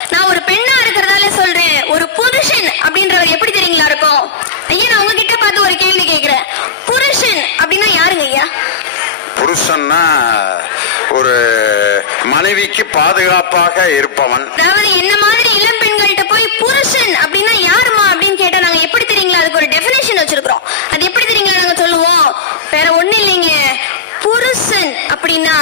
நான் ஒரு பெண்ணா இருக்கிறதால சொல்றேன், ஒரு புருஷன் அப்படின்றவர் எப்படி தெரியுங்களா இருக்கும்? ஐயா, நான் உங்ககிட்ட பார்த்து ஒரு கேள்வி கேட்கிறேன். புருஷன் அப்படின்னா யாருங்க ஐயா? புருஷன்னா ஒரு மனைவிக்கு பாதுகாப்பாக இருப்பவன். அதாவது என்ன மாதிரி இளம் பெண்கள்கிட்ட போய் புருஷன் அப்படின்னா யாருமா அப்படின்னு கேட்டா நாங்க எப்படி தெரியுங்களா அதுக்கு ஒரு டெபினேஷன் வச்சிருக்கிறோம். அது எப்படி தெரியுங்களா நாங்க சொல்லுவோம்? வேற ஒண்ணு இல்லைங்க. புருஷன் அப்படின்னா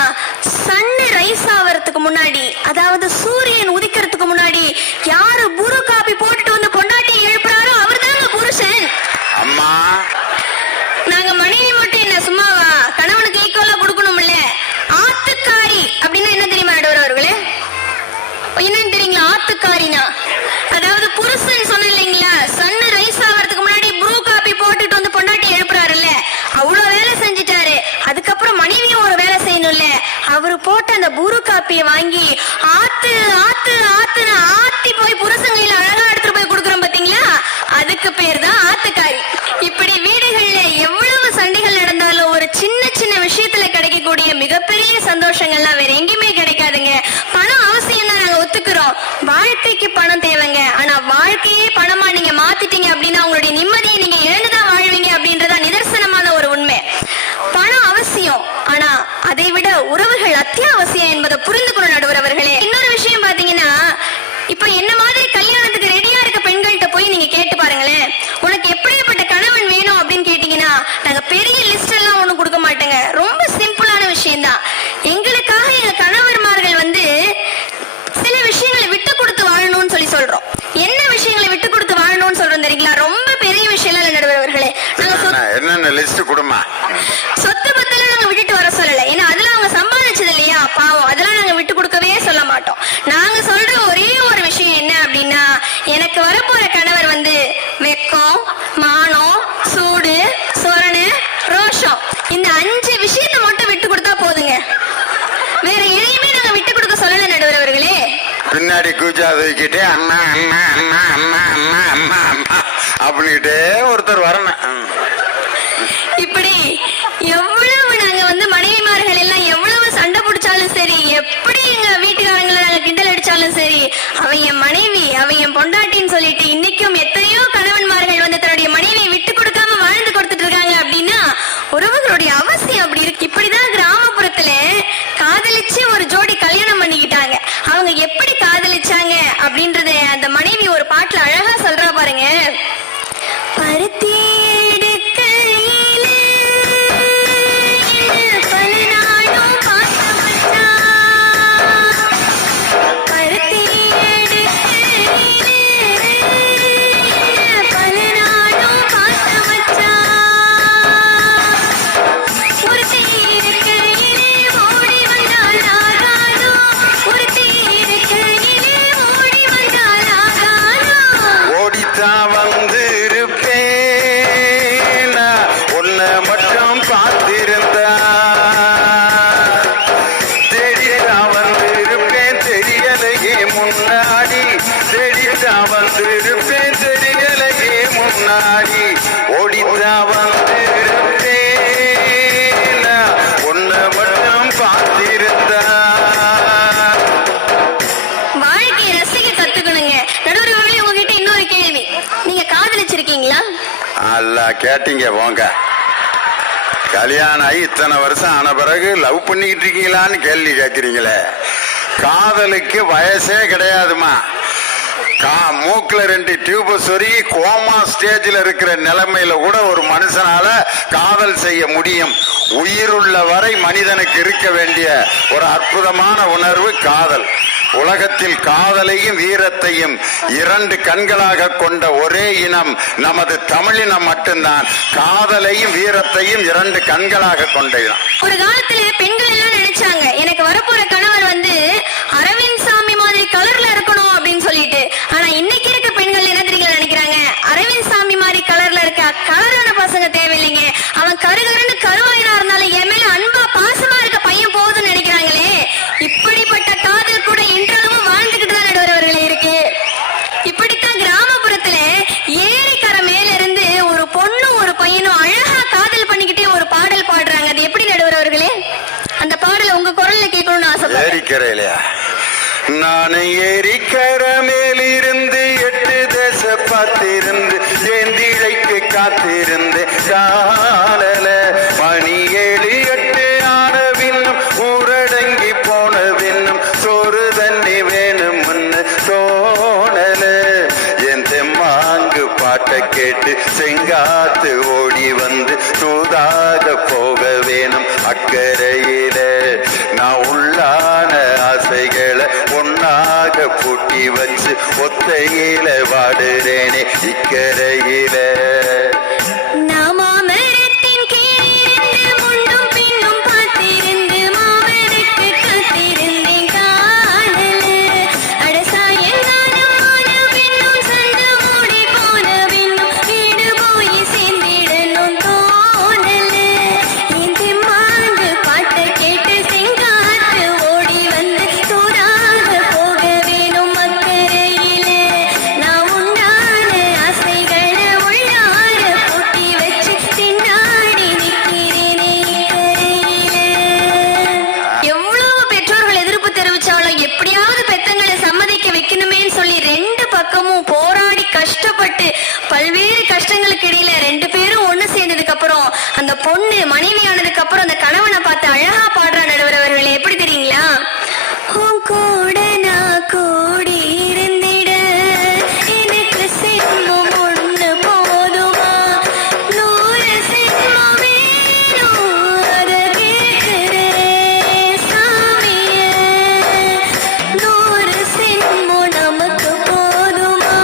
சன் ரைஸ் ஆவறதுக்கு முன்னாடி, அதாவது சூரியன் உதிக்கிறதுக்கு முன்னாடி யாரு புரு காப்பி போட்டுட்டு வந்து பொண்டாட்டி எழுப்புறாரோ அவர் தாங்க புருஷன். அம்மா, நாங்க மனைவி மட்டும் என்ன சும்மாவா? கணவனுக்கு ஈக்குவலா கொடுக்கணும்ல. ஆத்துக்காரி அப்படின்னா என்ன தெரியுமா நடுவர் அவர்களே? என்னன்னு தெரியுங்களா ஆத்துக்காரினா? அதாவது புருஷன் சொன்ன இல்லைங்களா, சன் ரைஸ் ஆவறதுக்கு முன்னாடி ப்ரூ காப்பி போட்டுட்டு வந்து பொண்டாட்டி எழுப்புறாருல்ல, அவ்வளவு வேலை செஞ்சுட்டாரு. அதுக்கப்புறம் மனைவியும் ஒரு வேலை செய்யணும்ல. அவரு போட்ட அந்த புரு காப்பியை வாங்கி ஆத்து ஆத்து ஆத்துன்னு ஆத்தி போய் புருஷங்கையில அழகா எடுத்துட்டு போய் கொடுக்குறோம் பாத்தீங்களா, அதுக்கு பேர் தான் ஆத்துக்காரி. இப்படி வீடுகள்ல எவ்வளவு சண்டைகள் நடந்தாலும் ஒரு சின்ன சின்ன விஷயத்துல கிடைக்கக்கூடிய மிகப்பெரிய சந்தோஷங்கள்லாம் வேற எங்கேயுமே கிடைக்காதுங்க. பணம் அவசியம் தான், நாங்க ஒத்துக்கிறோம். வாழ்க்கைக்கு பணம் தேவைங்க. ஆனா வாழ்க்கையே பணமா நீங்க மாத்திட்டீங்க அப்படின்னா உங்களுடைய நிம்மதியை நீங்க இழந்துதான் வாழ்வீங்க அப்படின்றதா நிதர்சனமான ஒரு உண்மை. பணம் அவசியம், ஆனா அதை விட உறவுகள் அத்தியாவசியம் என்பதை புரிந்துக்கணும் நடுவர் அவர்களே. இன்னொரு விஷயம் பாத்தீங்கன்னா, இப்ப என்ன மாதிரி கல்யாணத்துக்கு ரெடியா இருக்க பெண்கள்கிட்ட போய் நீங்க கேட்டு பாருங்களேன், உனக்கு எப்படிப்பட்ட கணவன் வேணும் அப்படின்னு கேட்டீங்கன்னா நாங்க பெரிய லிஸ்ட் எல்லாம் ஒண்ணும் கொடுக்க மாட்டேங்க. ரொம்ப சிம்பிளான விஷயம் தான். எங்களுக்காக எங்க கணவர்மார்கள் வந்து சில விஷயங்களை விட்டு கொடுத்து வாழணும்னு சொல்லி சொல்றோம். என்ன விஷயங்களை விட்டு கொடுத்து வாழணும்னு சொல்றோம் தெரியுங்களா? ரொம்ப பெரிய விஷயம் இல்ல நடுவர் அவர்களே. என்னென்ன லிஸ்ட் கொடுமா? சொத்து பத்தெல்லாம் நாங்க விட்டுட்டு வர சொல்லல. ஏன்னா அதெல்லாம் அவங்க சம்பாதிச்சது இல்லையா, பாவம். அதெல்லாம் நாங்க விட்டு கொடுக்கவே சொல்ல மாட்டோம். நாங்க சொல்ற ஒரே ஒரு விஷயம் என்ன அப்படின்னா, எனக்கு வரப்போற கணவர் வந்து வெக்கம், மானம், சூடு, சொரணு, ரோஷம், இந்த 5 விஷயத்தை மட்டும் விட்டு கொடுத்தா போதுங்க. வேற எதையுமே நாங்க விட்டு கொடுக்க சொல்லல நடுவர் அவர்களே. பின்னாடி கூச்சா தூக்கிட்டே அண்ணா அண்ணா அண்ணா அண்ணா அண்ணா அண்ணா அண்ணா அப்படின்ட்டே ஒருத்தர் வரணும். இப்படி எவ்வளவு நாங்க வந்து மனைவிமார்கள் எல்லாம் எவ்வளவு சண்டை பிடிச்சாலும் சரி, எப்படி எங்க வீட்டுக்காரங்களை நாங்க கிண்டல் அடிச்சாலும் சரி, அவன் என் மனைவி, அவன் என் பொண்டாட்டின்னு சொல்லிட்டு இன்னைக்கும் எத்தனையோ கணவன்மார்கள் வந்து தன்னுடைய மனைவியை விட்டு கொடுக்காம வாழ்ந்து கொடுத்துட்டு இருக்காங்க. அப்படின்னா உறவுகளுடைய அவசியம் அப்படி இருக்கு. இப்படிதான் கிராமப்புறத்துல காதலிச்சு ஒரு ஜோடி கல்யாணம் பண்ணிக்கிட்டாங்க. அவங்க எப்படி காதலிச்சாங்க அப்படின்றத அந்த மனைவி ஒரு பாட்டுல அழகா சொல்றா பாருங்க. பருத்தி கேட்டீங்க போங்க. கல்யாணம் ஆகி இத்தனை வருஷம் ஆன பிறகு லவ் பண்ணிக்கிட்டு இருக்கீங்களான்னு கேள்வி கேட்கிறீங்களே. காதலுக்கு வயசே கிடையாதுமா. மூக்குல 2 டியூப் சொருகி கோமா ஸ்டேஜில் இருக்கிற நிலைமையில கூட ஒரு மனுஷனால காதல் செய்ய முடியும். உயிருள்ள வரை மனிதனுக்கு இருக்க வேண்டிய ஒரு அற்புதமான உணர்வு காதல். உலகத்தில் காதலையும் வீரத்தையும் 2 கண்களாக கொண்ட ஒரே இனம் நமது தமிழினம் மட்டும்தான். காதலையும் வீரத்தையும் 2 கண்களாக கொண்ட இனம். ஒரு காலத்துல பெண்கள் எல்லாம் நினைச்சாங்க, எனக்கு வரப்போற கணவர் வந்து அரவிந்த் சாமி மாதிரி கலர்ல இருக்கணும் அப்படின்னு சொல்லிட்டு. ஆனா இன்னைக்கு இருக்க பெண்கள் என்ன தெரியுங்க நினைக்கிறாங்க, அரவிந்த் சாமி மாதிரி கலர்ல இருக்க கலரான பசங்க தேவையில்லைங்க, அவன் கருகருன்னு கருவாயினா இருந்தாலும் என் மேல அன்பா பாசமா இருக்க பையன் போகுதுன்னு நினைக்கிறாங்களே. இப்படிப்பட்ட காதல் கூட இன்றளவும் வாழ்ந்துகிட்டு தான் நடுவர் அவர்களே இருக்கு. இப்படித்தான் கிராமப்புறத்துல ஏரிக்கரை மேல இருந்து ஒரு பொண்ணும் ஒரு பையனும் அழகா காதல் பண்ணிக்கிட்டே ஒரு பாடல் பாடுறாங்க. அது எப்படி நடுவர் அவர்களே? அந்த பாடலை உங்க குரல்ல கேட்கணும்னு ஆசைப்படுறேன். நானு ஏரிக்கர மேலிருந்து 8 தேச பார்த்திருந்து ஏந்திழைக்கு காத்திருந்து காணல மணி 7 8 ஆன பின்னும் ஊரடங்கி போன பின்னும் சோறு தண்ணி வேணும்னு தோணல என் தெம்மாங்கு பாட்டை கேட்டு செங்காத்து ஓடி வந்து தூதாக போக வேணும் அக்கறையில நான் உள்ளான ஆசைகளை ஒன்னாக பூட்டி வச்சு ஒத்தையில வாடுறேனே இக்கரையில பல்வேறு கஷ்டங்களுக்கு இடையில 2 பேரும் ஒண்ணு சேர்ந்ததுக்கு அப்புறம் அந்த பொண்ணு மனைவியானதுக்கு அப்புறம் அந்த கணவனை பார்த்து அழகா பாடுறா நடுவர் அவர்களே. எப்படி தெரியுங்களா? கூட நான் கூடி இருந்திட எனக்கு சென்மம் ஒண்ணு போதுமா 100 சென்மம் வேணும் அத கேட்கிறேன் சாமியே 100 சென்மம் நமக்கு போதுமா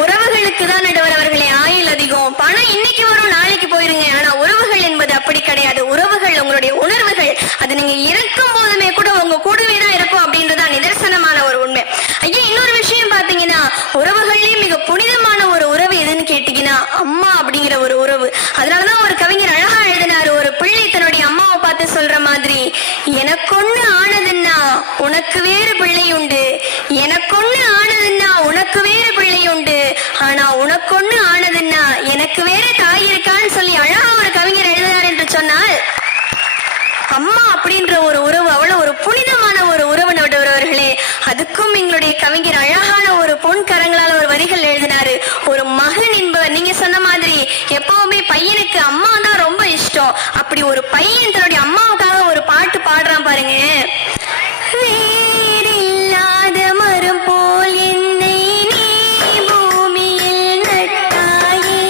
உறவுகளுக்கு தான் நடுவர் அவர்களே ஆயுள் அதிகம். பணம் இன்னைக்கு வரும் நாளைக்கு போயிருங்க. ஆனா உறவுகள் என்பது அப்படி கிடையாது. உறவுகள் உங்களுடைய உணர்வுகள், அது நீங்க இறக்கும் போதுமே கூட உங்க கூடவே தான் இருக்கும் அப்படின்றதான் நிதர்சனமான ஒரு உண்மை. ஐயா, இன்னொரு விஷயம் பாத்தீங்கன்னா, உறவுகள்லயே மிக புனிதமான ஒரு உறவு எதுன்னு கேட்டீங்கன்னா அம்மா அப்படிங்கிற ஒரு உறவு. அதனாலதான் ஒரு கவிஞர் அழகா எழுதினாரு, ஒரு பிள்ளை தன்னுடைய அம்மாவை பார்த்து சொல்ற மாதிரி, எனக்கொன்னு ஆனதுன்னா உனக்கு வேறு பிள்ளை உண்டு, எனக்கொன்னு ஆனதுன்னா உனக்கு வேறு பிள்ளை உண்டு, ஆனா உனக்கொன்னு ஆனதுன்னா எனக்கு வேற தாய் இருக்கான்னு சொல்லி அழகா ஒரு கவிஞர் எழுதினார் என்று சொன்னால், அம்மா அப்படின்ற ஒரு உறவு அவ்வளவு ஒரு புனிதமான ஒரு உறவு நடுவர்களே. அதுக்கும் எங்களுடைய கவிஞர் அழகான ஒரு பொன் கரங்களால ஒரு வரிகள் எழுதினாரு. ஒரு மகன் என்பவர், நீங்க சொன்ன மாதிரி எப்பவுமே பையனுக்கு அம்மா தான் ரொம்ப இஷ்டம். அப்படி ஒரு பையன் தன்னுடைய அம்மாவுக்காக ஒரு பாட்டு பாடுறான் பாருங்க. வேறில்லாத மரம் போல் என்னை நீ பூமியில் நட்டாயே,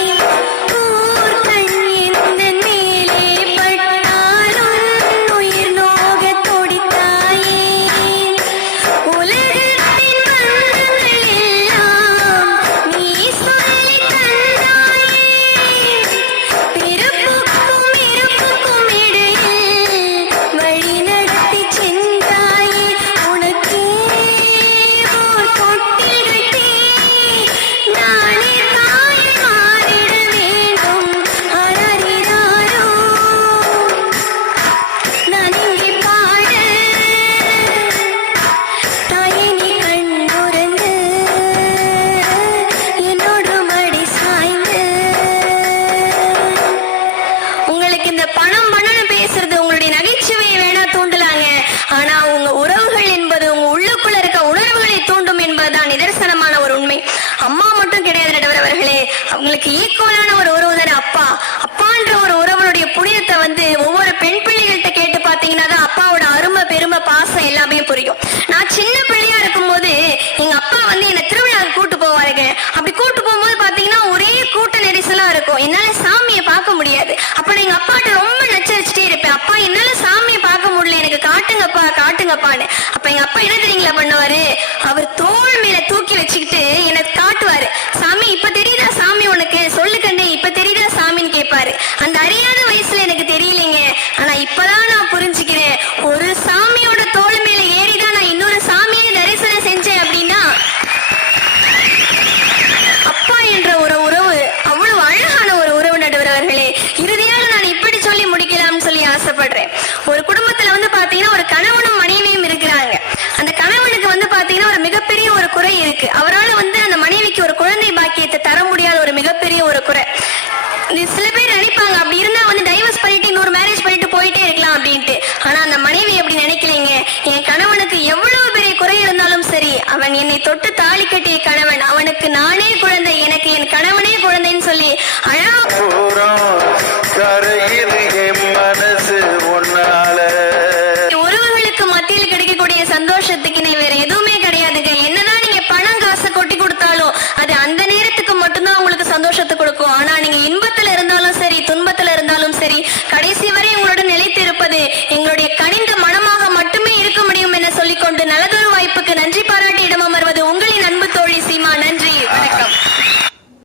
கூர்கண் எந்த மேலே பட்டாலும் உயிர் நோக தொடித்தாயே, உலகத்தின் பந்தங்கள் எல்லாம் நீ சொல்லி தந்தாயே, பிறப்புக்கும் இருப்புக்கும் இடையில் வழி நடத்தி சென்றாயே. காட்டுங்கப்பான்னு. அப்ப எங்க அப்பா என்ன தெரியுங்களா பண்ணுவாரு, அவர் தோள் மேல தூக்கி வச்சுக்கிட்டு எனக்கு காட்டுவாரு. சாமி இப்ப தெரியுதா சாமி உனக்கு, சொல்லு கண்ணே இப்ப தெரியுதா சாமின்னு கேட்பாரு. அந்த அறியாத வயசுல எனக்கு தெரியலைங்க, ஆனா இப்பதான் நான் புரிஞ்சுக்கிறேன். ஒரு சாமியோட தோள் மேல ஏறிதான் நான் இன்னொரு சாமியை தரிசனம் செஞ்சேன் அப்படின்னா அப்பா என்ற ஒரு உறவு அவ்வளவு அழகான ஒரு உறவு நடுவர் அவர்களே. இறுதியாக நான் இப்படி சொல்லி முடிக்கலாம்னு சொல்லி ஆசைப்படுறேன். ஒரு குடும்பத்துல வந்து பாத்தீங்கன்னா ஒரு கணவனும் மனைவியும் இருக்கிறாங்க. அந்த கணவனுக்கு வந்து பாத்தீங்கன்னா ஒரு மிகப்பெரிய ஒரு குறை இருக்கு. அவரால் வந்து அந்த மனைவிக்கு ஒரு குழந்தை பாக்கியத்தை தர முடியாத ஒரு மிகப்பெரிய ஒரு குறை. சில பேர் நினைப்பாங்க அப்படி இருந்தா வந்து டைவர்ஸ் பண்ணிட்டு இன்னொரு மேரேஜ் பண்ணிட்டு போயிட்டே இருக்கலாம் அப்படின்ட்டு. ஆனா அந்த மனைவி அப்படி நினைக்கலைங்க. என் கணவனுக்கு எவ்வளவு பெரிய குறை இருந்தாலும் சரி, அவன் என்னை தொட்டு தாலி கட்டி